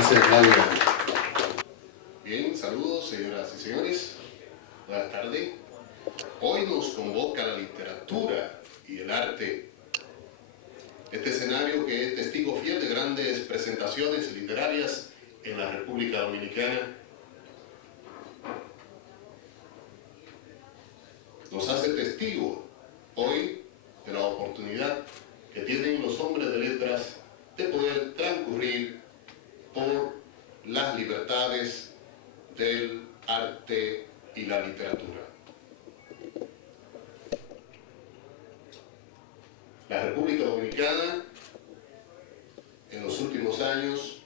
Gracias, Claudia. Bien, saludos, señoras y señores. Buenas tardes. Hoy nos convoca la literatura y el arte. Este escenario que es testigo fiel de grandes presentaciones literarias en la República Dominicana nos hace testigo hoy de la oportunidad que tienen los hombres de letras de poder transcurrir por las libertades del arte y la literatura. La República Dominicana en los últimos años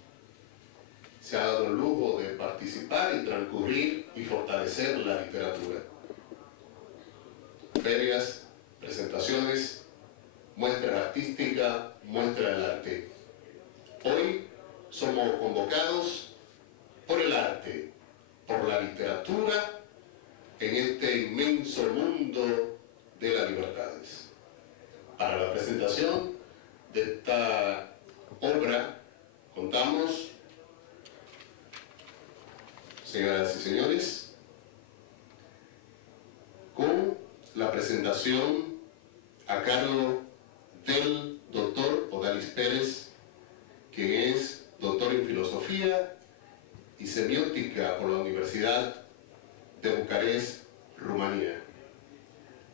se ha dado el lujo de participar y transcurrir y fortalecer la literatura. Ferias, presentaciones, muestras artísticas, muestras del arte. Hoy somos convocados por el arte, por la literatura, en este inmenso mundo de las libertades. Para la presentación de esta obra contamos, señoras y señores, con la presentación a cargo del doctor Odalis Pérez, que es doctor en filosofía y semiótica por la Universidad de Bucarest, Rumanía.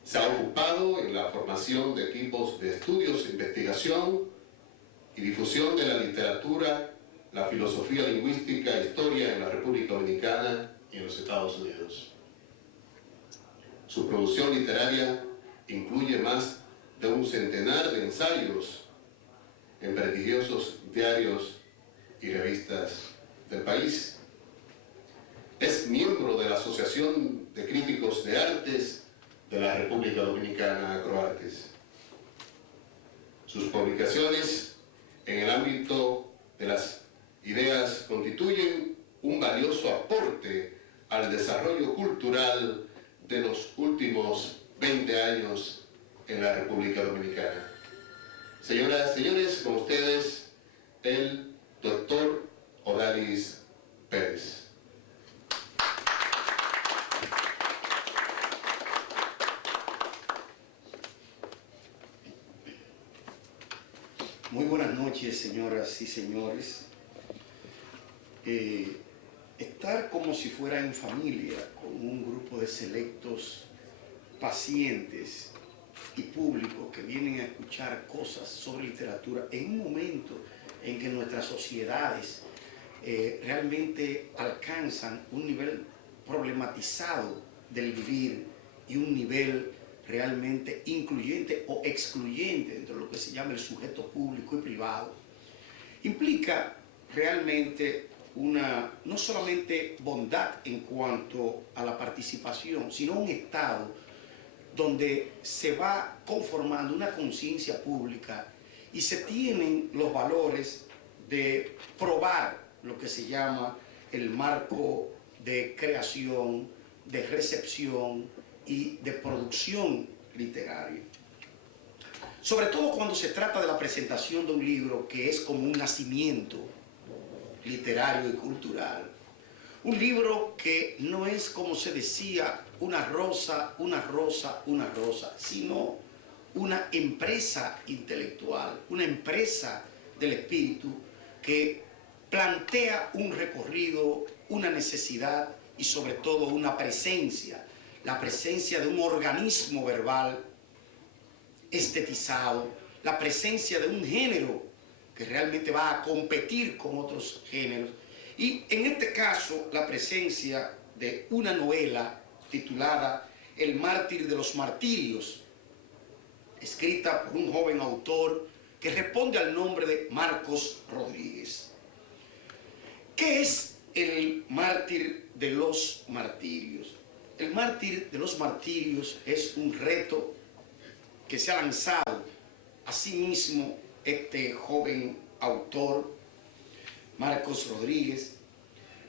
Se ha ocupado en la formación de equipos de estudios, investigación y difusión de la literatura, la filosofía lingüística e historia en la República Dominicana y en los Estados Unidos. Su producción literaria incluye más de un centenar de ensayos en prestigiosos diarios y revistas del país. Es miembro de la Asociación de Críticos de Artes de la República Dominicana, Acroartes. Sus publicaciones en el ámbito de las ideas constituyen un valioso aporte al desarrollo cultural de los últimos 20 años en la República Dominicana. Señoras y señores, con ustedes el doctor Odalis Pérez. Muy buenas noches, señoras y señores. Estar como si fuera en familia con un grupo de selectos pacientes y públicos que vienen a escuchar cosas sobre literatura en un momento en que nuestras sociedades realmente alcanzan un nivel problematizado del vivir y un nivel realmente incluyente o excluyente dentro de lo que se llama el sujeto público y privado, implica realmente no solamente bondad en cuanto a la participación, sino un estado donde se va conformando una conciencia pública y se tienen los valores de probar lo que se llama el marco de creación, de recepción y de producción literaria. Sobre todo cuando se trata de la presentación de un libro que es como un nacimiento literario y cultural. Un libro que no es, como se decía, una rosa, sino una empresa intelectual, una empresa del espíritu que plantea un recorrido, una necesidad y sobre todo una presencia, la presencia de un organismo verbal estetizado, la presencia de un género que realmente va a competir con otros géneros y en este caso la presencia de una novela titulada El mártir de los martirios, escrita por un joven autor que responde al nombre de Marcos Rodríguez. ¿Qué es el mártir de los martirios? El mártir de los martirios es un reto que se ha lanzado a sí mismo este joven autor, Marcos Rodríguez,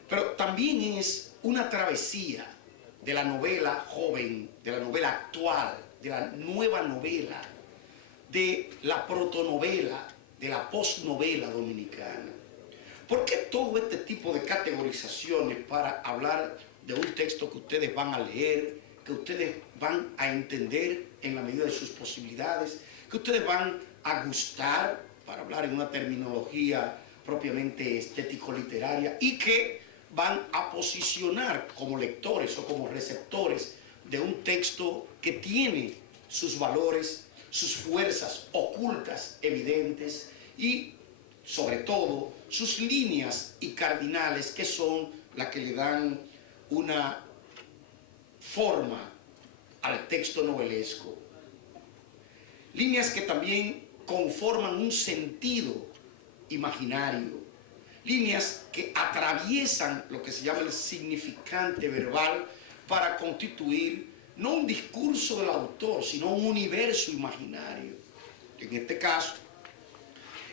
pero también es una travesía de la novela joven, de la novela actual, de la nueva novela, de la protonovela, de la postnovela dominicana. ¿Por qué todo este tipo de categorizaciones para hablar de un texto que ustedes van a leer, que ustedes van a entender en la medida de sus posibilidades, que ustedes van a gustar, para hablar en una terminología propiamente estético-literaria, y que van a posicionar como lectores o como receptores de un texto que tiene sus valores, sus fuerzas ocultas, evidentes, y sobre todo sus líneas y cardinales, que son las que le dan una forma al texto novelesco. Líneas que también conforman un sentido imaginario, líneas que atraviesan lo que se llama el significante verbal para constituir no un discurso del autor, sino un universo imaginario. En este caso,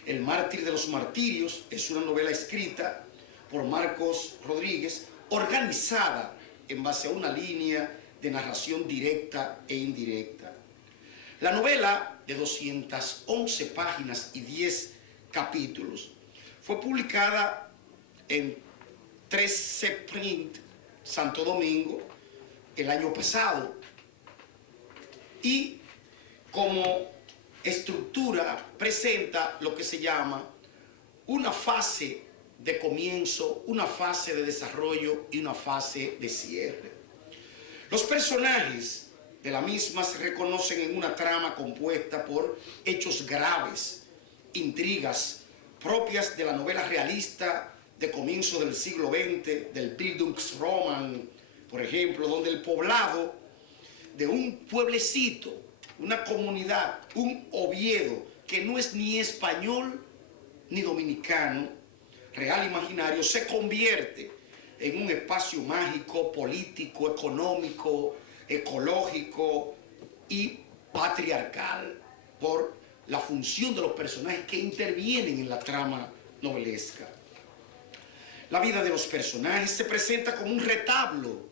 El mártir de los martirios es una novela escrita por Marcos Rodríguez, organizada en base a una línea de narración directa e indirecta. La novela, de 211 páginas y 10 capítulos, fue publicada en 13 Print, Santo Domingo, el año pasado, y como estructura presenta lo que se llama una fase de comienzo, una fase de desarrollo y una fase de cierre. Los personajes de la misma se reconocen en una trama compuesta por hechos graves, intrigas propias de la novela realista de comienzo del siglo XX, del Bildungsroman, por ejemplo, donde el poblado de un pueblecito, una comunidad, un Oviedo, que no es ni español ni dominicano, real imaginario, se convierte en un espacio mágico, político, económico, ecológico y patriarcal por la función de los personajes que intervienen en la trama novelesca. La vida de los personajes se presenta como un retablo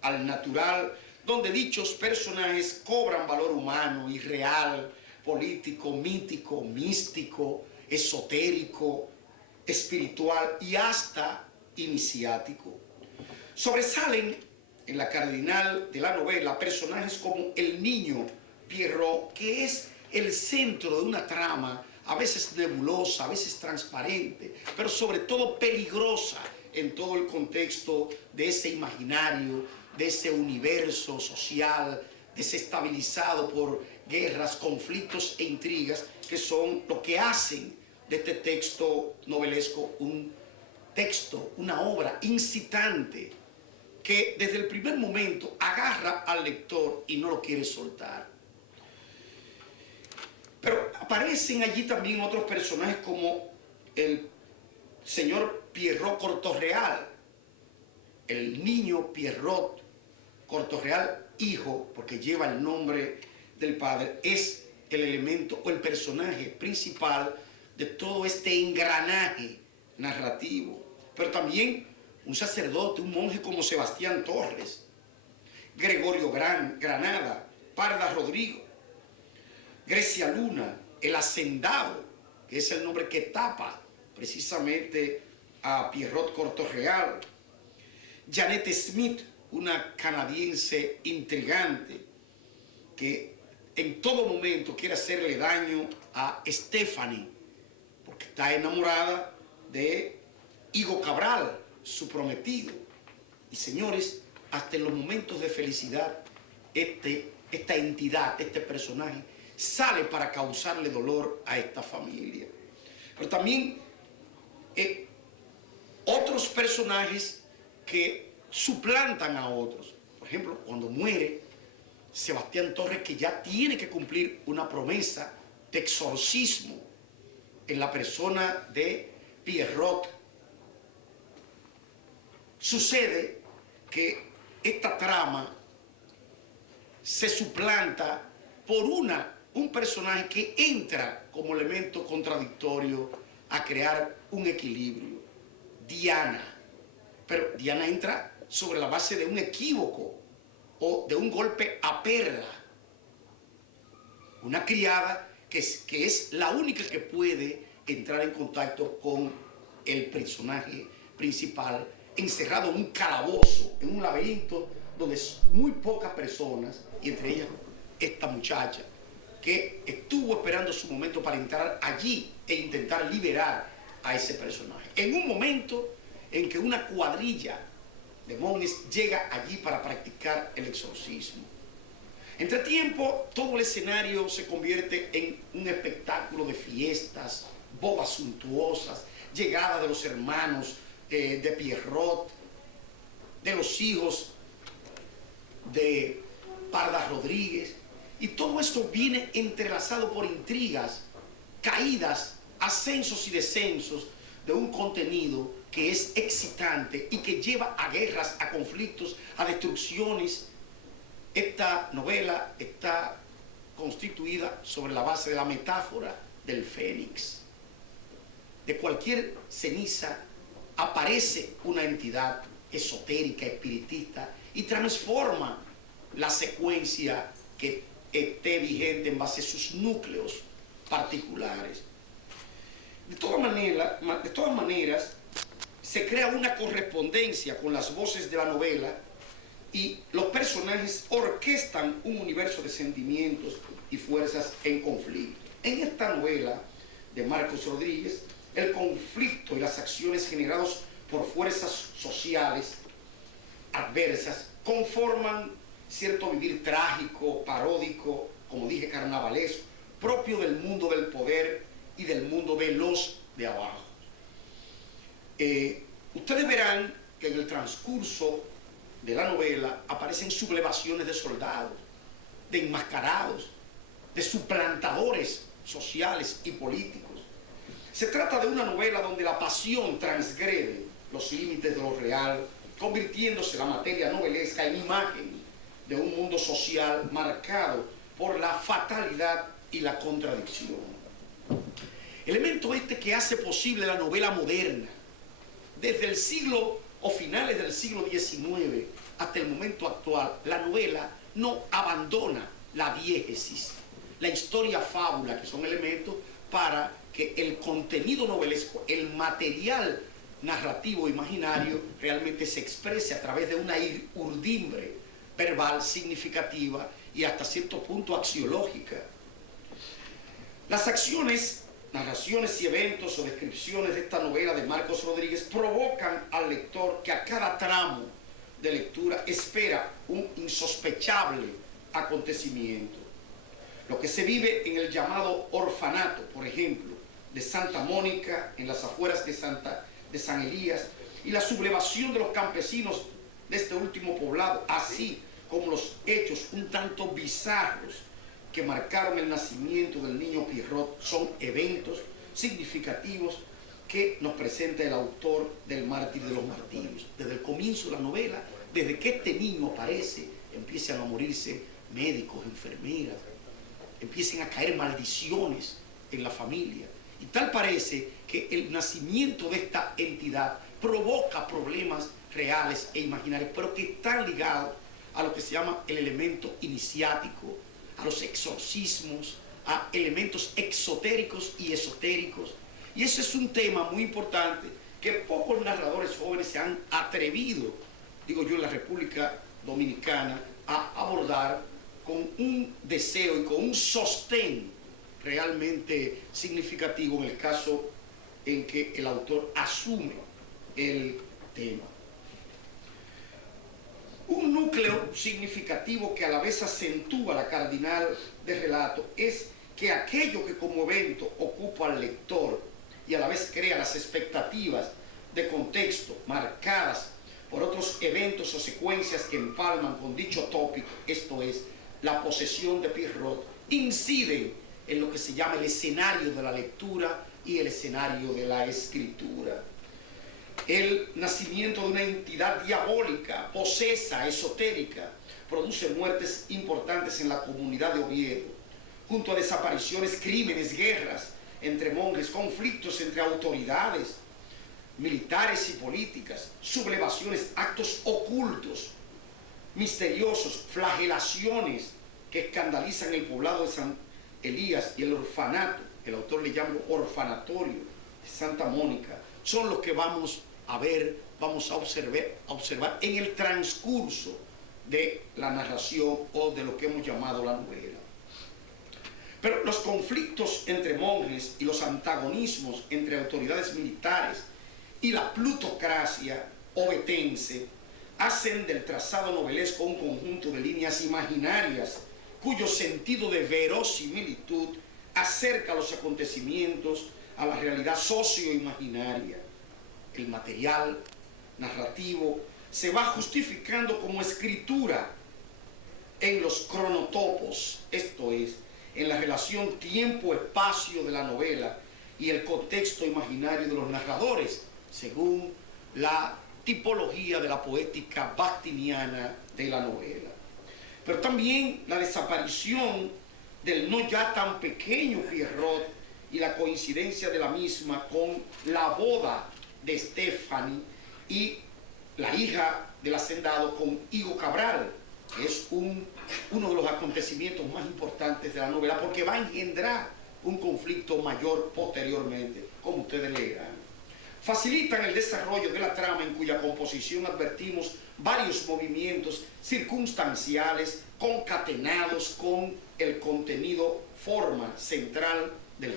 al natural, donde dichos personajes cobran valor humano y real, político, mítico, místico, esotérico, espiritual y hasta iniciático. Sobresalen en la cardinal de la novela personajes como el niño Pierrot, que es el centro de una trama, a veces nebulosa, a veces transparente, pero sobre todo peligrosa en todo el contexto de ese imaginario, de ese universo social desestabilizado por guerras, conflictos e intrigas, que son lo que hacen de este texto novelesco un texto, una obra incitante que desde el primer momento agarra al lector y no lo quiere soltar. Pero aparecen allí también otros personajes como el señor Pierrot Cortorreal, el niño Pierrot Cortorreal, hijo, porque lleva el nombre del padre, es el elemento o el personaje principal de todo este engranaje narrativo. Pero también un sacerdote, un monje como Sebastián Torres, Gregorio Granada, Parda Rodrigo, Grecia Luna, el hacendado, que es el nombre que tapa precisamente a Pierrot Cortorreal, Janet Smith, una canadiense intrigante que en todo momento quiere hacerle daño a Stephanie, porque está enamorada de Higo Cabral, su prometido. Y señores, hasta en los momentos de felicidad, esta entidad, este personaje, sale para causarle dolor a esta familia. Pero también otros personajes que suplantan a otros. Por ejemplo, cuando muere Sebastián Torres, que ya tiene que cumplir una promesa de exorcismo en la persona de Pierrot, sucede que esta trama se suplanta por un personaje que entra como elemento contradictorio a crear un equilibrio, Diana. Pero Diana entra sobre la base de un equívoco o de un golpe a perla. Una criada que es la única que puede entrar en contacto con el personaje principal encerrado en un calabozo, en un laberinto donde muy pocas personas, y entre ellas esta muchacha, que estuvo esperando su momento para entrar allí e intentar liberar a ese personaje. En un momento en que una cuadrilla de monjes llega allí para practicar el exorcismo. Entre tiempo, todo el escenario se convierte en un espectáculo de fiestas, bodas suntuosas, llegada de los hermanos de Pierrot, de los hijos de Parda Rodríguez, y todo esto viene entrelazado por intrigas, caídas, ascensos y descensos de un contenido que es excitante y que lleva a guerras, a conflictos, a destrucciones. Esta novela está constituida sobre la base de la metáfora del fénix. De cualquier ceniza aparece una entidad esotérica, espiritista, y transforma la secuencia que esté vigente en base a sus núcleos particulares. De todas maneras, se crea una correspondencia con las voces de la novela y los personajes orquestan un universo de sentimientos y fuerzas en conflicto. En esta novela de Marcos Rodríguez, el conflicto y las acciones generados por fuerzas sociales adversas conforman cierto vivir trágico, paródico, como dije, carnavalesco, propio del mundo del poder y del mundo de los de abajo. Ustedes verán que en el transcurso de la novela aparecen sublevaciones de soldados, de enmascarados, de suplantadores sociales y políticos. Se trata de una novela donde la pasión transgrede los límites de lo real, convirtiéndose la materia novelesca en imagen de un mundo social marcado por la fatalidad y la contradicción. Elemento este que hace posible la novela moderna, desde el siglo o finales del siglo XIX hasta el momento actual. La novela no abandona la diégesis, la historia fábula, que son elementos para que el contenido novelesco, el material narrativo imaginario, realmente se exprese a través de una urdimbre verbal significativa y hasta cierto punto axiológica. Las acciones, narraciones y eventos o descripciones de esta novela de Marcos Rodríguez provocan al lector que a cada tramo de lectura espera un insospechable acontecimiento. Lo que se vive en el llamado orfanato, por ejemplo, de Santa Mónica, en las afueras de San Elías, y la sublevación de los campesinos de este último poblado, así como los hechos un tanto bizarros que marcaron el nacimiento del niño Pierrot, son eventos significativos que nos presenta el autor del Mártir de los Martirios. Desde el comienzo de la novela, desde que este niño aparece, empiezan a morirse médicos, enfermeras, empiezan a caer maldiciones en la familia. Y tal parece que el nacimiento de esta entidad provoca problemas reales e imaginarios, pero que están ligados a lo que se llama el elemento iniciático, a los exorcismos, a elementos exotéricos y esotéricos. Y ese es un tema muy importante que pocos narradores jóvenes se han atrevido, digo yo, en la República Dominicana, a abordar con un deseo y con un sostén realmente significativo en el caso en que el autor asume el tema. Un núcleo significativo que a la vez acentúa la cardinal de relato es que aquello que como evento ocupa al lector y a la vez crea las expectativas de contexto marcadas por otros eventos o secuencias que empalman con dicho tópico, esto es, la posesión de Pierrot, inciden en lo que se llama el escenario de la lectura y el escenario de la escritura. El nacimiento de una entidad diabólica, posesa, esotérica, produce muertes importantes en la comunidad de Oviedo, junto a desapariciones, crímenes, guerras entre monjes, conflictos entre autoridades militares y políticas, sublevaciones, actos ocultos, misteriosos, flagelaciones que escandalizan el poblado de San Elías y el orfanato, el autor le llama orfanatorio, Santa Mónica, son los que vamos a ver, vamos a observar en el transcurso de la narración o de lo que hemos llamado la novela. Pero los conflictos entre monjes y los antagonismos entre autoridades militares y la plutocracia ovetense hacen del trazado novelesco un conjunto de líneas imaginarias cuyo sentido de verosimilitud acerca los acontecimientos a la realidad socioimaginaria. El material narrativo se va justificando como escritura en los cronotopos, esto es, en la relación tiempo-espacio de la novela y el contexto imaginario de los narradores, según la tipología de la poética bakhtiniana de la novela. Pero también la desaparición del no ya tan pequeño Pierrot y la coincidencia de la misma con la boda de Stephanie y la hija del hacendado con Higo Cabral, que es uno de los acontecimientos más importantes de la novela, porque va a engendrar un conflicto mayor posteriormente, como ustedes leerán. Facilitan el desarrollo de la trama, en cuya composición advertimos varios movimientos circunstanciales concatenados con el contenido, forma central